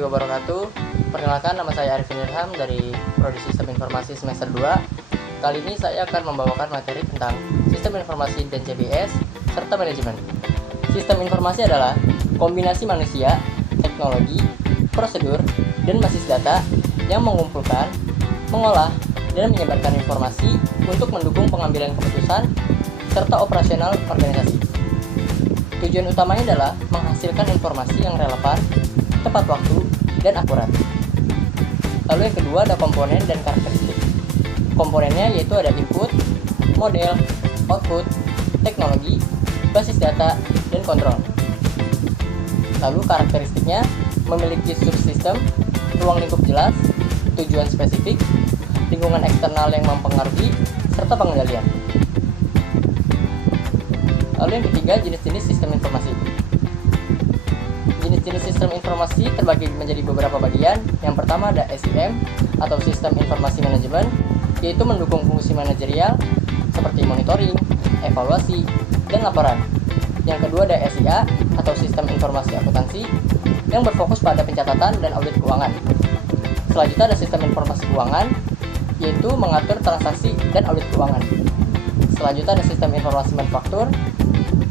warahmatullahi wabarakatuh. Perkenalkan, nama saya Arifin Ilham dari Prodi Sistem Informasi semester 2. Kali ini saya akan membawakan materi tentang Sistem Informasi dan CBS serta manajemen. Sistem informasi adalah kombinasi manusia, teknologi, prosedur, dan basis data yang mengumpulkan, mengolah, dan menyebarkan informasi untuk mendukung pengambilan keputusan serta operasional organisasi. Tujuan utamanya adalah menghasilkan informasi yang relevan, tepat waktu, dan akurat. Lalu yang kedua ada komponen dan karakteristik. Komponennya yaitu ada input, model, output, teknologi, basis data, dan kontrol. Lalu karakteristiknya memiliki subsistem, ruang lingkup jelas, tujuan spesifik, lingkungan eksternal yang mempengaruhi, serta pengendalian. Lalu yang ketiga, jenis-jenis sistem informasi. Jenis-jenis sistem informasi terbagi menjadi beberapa bagian. Yang pertama ada SIM atau Sistem Informasi Manajemen, yaitu mendukung fungsi manajerial seperti monitoring, evaluasi, dan laporan. Yang kedua ada SIA atau Sistem Informasi Akuntansi, yang berfokus pada pencatatan dan audit keuangan. Selanjutnya ada Sistem Informasi Keuangan, yaitu mengatur transaksi dan audit keuangan. Selanjutnya ada Sistem Informasi Manufaktur,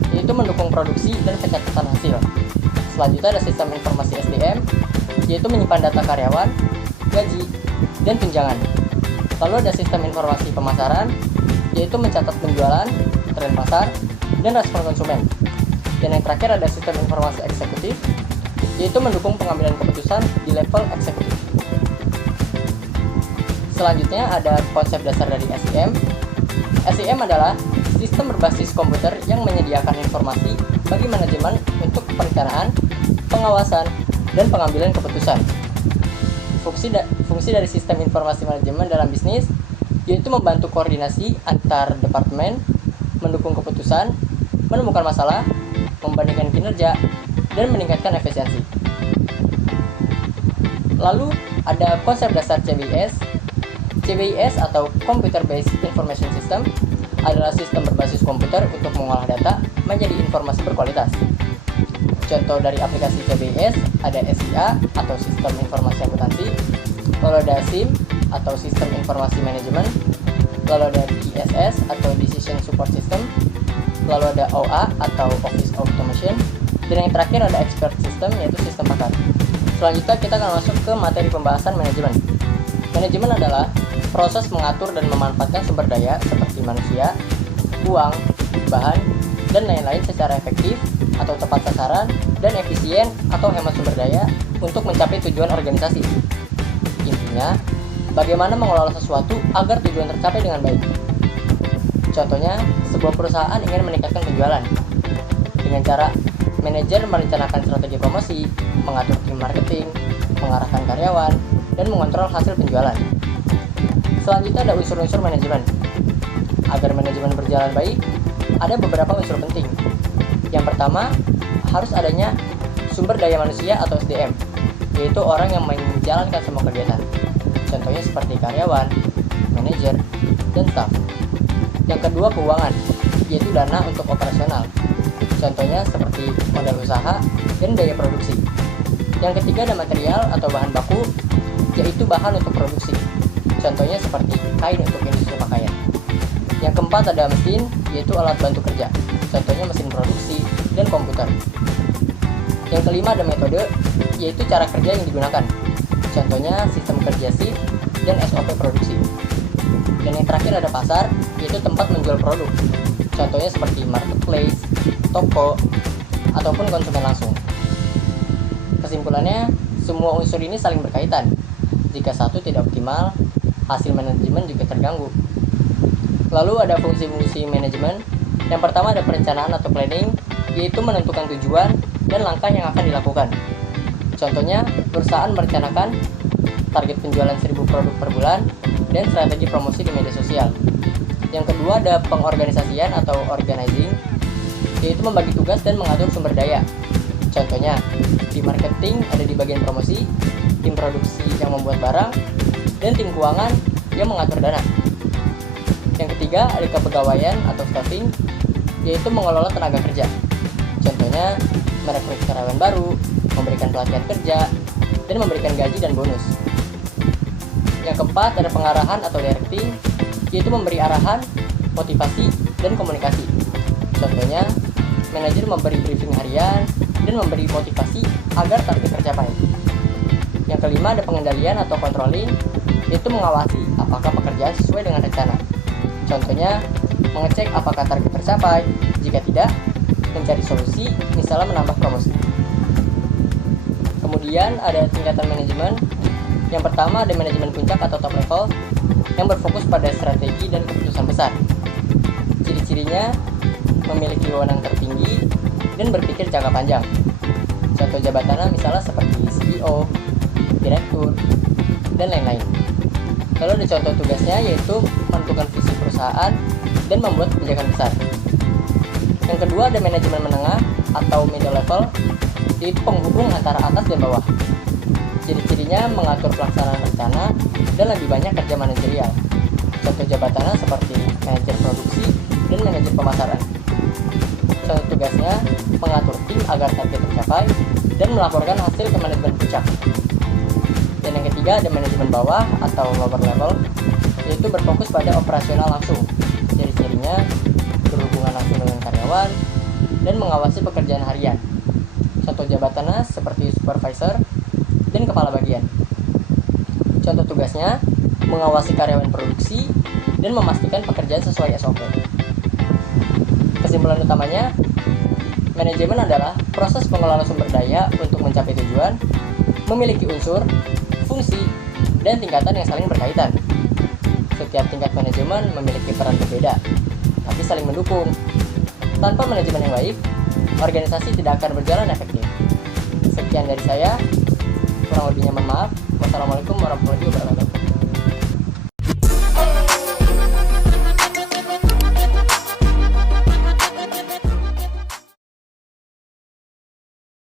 yaitu mendukung produksi dan pencatatan hasil. Selanjutnya ada Sistem Informasi SDM, yaitu menyimpan data karyawan, gaji, dan tunjangan. Lalu ada Sistem Informasi Pemasaran, yaitu mencatat penjualan, tren pasar, dan respon konsumen. Dan yang terakhir ada Sistem Informasi Eksekutif, yaitu mendukung pengambilan keputusan di level eksekutif. Selanjutnya ada konsep dasar dari SIM. SIM adalah sistem berbasis komputer yang menyediakan informasi bagi manajemen untuk perencanaan, pengawasan, dan pengambilan keputusan. Fungsi dari sistem informasi manajemen dalam bisnis yaitu membantu koordinasi antar departemen, mendukung keputusan, menemukan masalah, membandingkan kinerja, dan meningkatkan efisiensi. Lalu ada konsep dasar CBIS. CBIS atau Computer Based Information System adalah sistem berbasis komputer untuk mengolah data menjadi informasi berkualitas. Contoh dari aplikasi CBIS ada SIA atau Sistem Informasi Akuntansi, lalu ada SIM atau Sistem Informasi Manajemen, lalu ada DSS atau Decision Support System, lalu ada OA atau Office Automation, dan yang terakhir ada Expert System yaitu sistem pakar. Selanjutnya kita akan masuk ke materi pembahasan manajemen. Manajemen adalah proses mengatur dan memanfaatkan sumber daya seperti manusia, uang, bahan, dan lain-lain secara efektif atau tepat sasaran dan efisien atau hemat sumber daya untuk mencapai tujuan organisasi. Intinya, bagaimana mengelola sesuatu agar tujuan tercapai dengan baik. Contohnya, sebuah perusahaan ingin meningkatkan penjualan dengan cara manajer merencanakan strategi promosi, mengatur tim marketing, mengarahkan karyawan, dan mengontrol hasil penjualan. Selanjutnya ada unsur-unsur manajemen. Agar manajemen berjalan baik, ada beberapa unsur penting. Yang pertama, harus adanya sumber daya manusia atau SDM, yaitu orang yang menjalankan semua kegiatan. Contohnya seperti karyawan, manajer, dan staf. Yang kedua, keuangan, yaitu dana untuk operasional. Contohnya seperti modal usaha dan biaya produksi. Yang ketiga ada material atau bahan baku, yaitu bahan untuk produksi. Contohnya seperti kain untuk industri pakaian. Yang keempat ada mesin, yaitu alat bantu kerja. Contohnya mesin produksi dan komputer. Yang kelima ada metode, yaitu cara kerja yang digunakan. Contohnya sistem kerja shift dan SOP produksi. Dan yang terakhir ada pasar, yaitu tempat menjual produk. Contohnya seperti marketplace, toko, ataupun konsumen langsung. Kesimpulannya, semua unsur ini saling berkaitan. Jika satu tidak optimal, hasil manajemen juga terganggu. Lalu ada fungsi-fungsi manajemen. Yang pertama ada perencanaan atau planning, yaitu menentukan tujuan dan langkah yang akan dilakukan. Contohnya, perusahaan merencanakan target penjualan 1000 produk per bulan dan strategi promosi di media sosial. Yang kedua ada pengorganisasian atau organizing, yaitu membagi tugas dan mengatur sumber daya. Contohnya, di marketing ada di bagian promosi, tim produksi yang membuat barang, dan tim keuangan yang mengatur dana. Yang ketiga ada kepegawaian atau staffing, yaitu mengelola tenaga kerja. Contohnya, merekrut karyawan baru, memberikan pelatihan kerja, dan memberikan gaji dan bonus. Yang keempat ada pengarahan atau directing, yaitu memberi arahan, motivasi, dan komunikasi. Contohnya, manajer memberi briefing harian dan memberi motivasi agar target tercapai. Yang kelima ada pengendalian atau controlling, yaitu mengawasi apakah pekerjaan sesuai dengan rencana. Contohnya, mengecek apakah target tercapai. Jika tidak, mencari solusi, misalnya menambah promosi. Kemudian ada tingkatan manajemen. Yang pertama ada manajemen puncak atau top level yang berfokus pada strategi dan keputusan besar. Ciri-cirinya memiliki wewenang tertinggi dan berpikir jangka panjang. Contoh jabatannya misalnya seperti CEO, direktur, dan lain-lain. Lalu ada contoh tugasnya yaitu menentukan visi perusahaan dan membuat kebijakan besar. Yang kedua ada manajemen menengah atau middle level, yaitu penghubung antara atas dan bawah. Ciri-cirinya mengatur pelaksanaan rencana dan lebih banyak kerja manajerial. Contoh jabatannya seperti manajer produksi dan manajer pemasaran. Contoh tugasnya mengatur tim agar target tercapai dan melaporkan hasil ke manajemen puncak. Dan yang ketiga ada manajemen bawah atau lower level, yaitu berfokus pada operasional langsung. Ciri-cirinya berhubungan langsung dengan karyawan dan mengawasi pekerjaan harian. Contoh jabatannya seperti supervisor dan kepala bagian. Contoh tugasnya mengawasi karyawan produksi dan memastikan pekerjaan sesuai SOP. Kesimpulan utamanya, manajemen adalah proses pengelolaan sumber daya untuk mencapai tujuan, memiliki unsur, fungsi, dan tingkatan yang saling berkaitan. Setiap tingkat manajemen memiliki peran berbeda, tapi saling mendukung. Tanpa manajemen yang baik, organisasi tidak akan berjalan efektif. Sekian dari saya, kurang lebihnya mohon maaf. Wassalamualaikum warahmatullahi wabarakatuh.